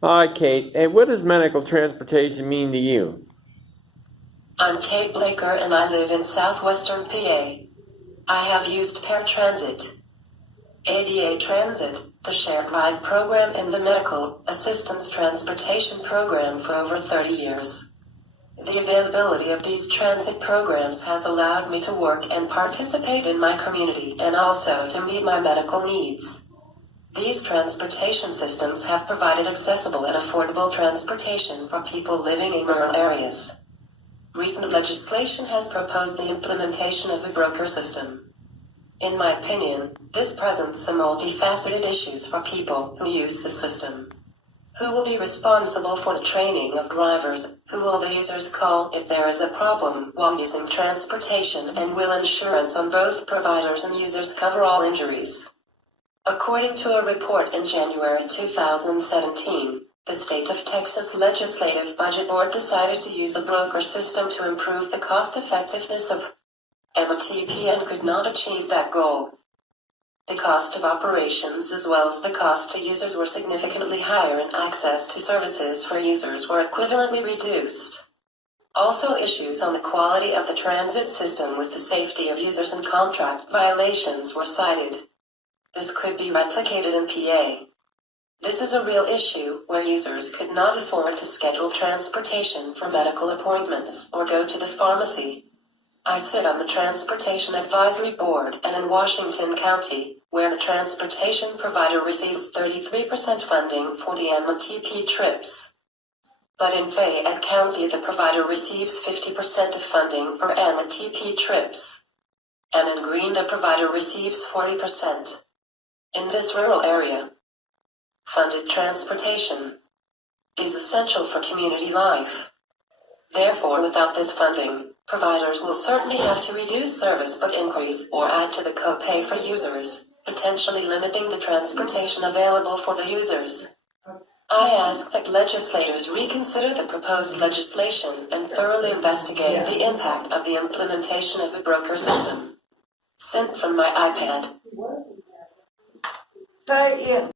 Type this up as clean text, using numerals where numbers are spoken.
Hi, Kate. Hey, what does medical transportation mean to you? I'm Kate Blaker and I live in southwestern PA. I have used paratransit, ADA Transit, the shared ride program and the medical assistance transportation program for over 30 years. The availability of these transit programs has allowed me to work and participate in my community and also to meet my medical needs. These transportation systems have provided accessible and affordable transportation for people living in rural areas. Recent legislation has proposed the implementation of the broker system. In my opinion, this presents some multifaceted issues for people who use the system. Who will be responsible for the training of drivers? Who will the users call if there is a problem while using transportation? And will insurance on both providers and users cover all injuries? According to a report in January 2017, the state of Texas Legislative Budget Board decided to use the broker system to improve the cost-effectiveness of MTP and could not achieve that goal. The cost of operations as well as the cost to users were significantly higher and access to services for users were equivalently reduced. Also, issues on the quality of the transit system with the safety of users and contract violations were cited. This could be replicated in PA. This is a real issue where users could not afford to schedule transportation for medical appointments or go to the pharmacy. I sit on the Transportation Advisory Board and in Washington County, where the transportation provider receives 33% funding for the MTP trips. But in Fayette County, the provider receives 50% of funding for MTP trips. And in Greene, the provider receives 40%. In this rural area, funded transportation is essential for community life. Therefore, without this funding, providers will certainly have to reduce service but increase or add to the copay for users, potentially limiting the transportation available for the users. I ask that legislators reconsider the proposed legislation and thoroughly investigate the impact of the implementation of the broker system. Sent from my iPad. Hey, yeah.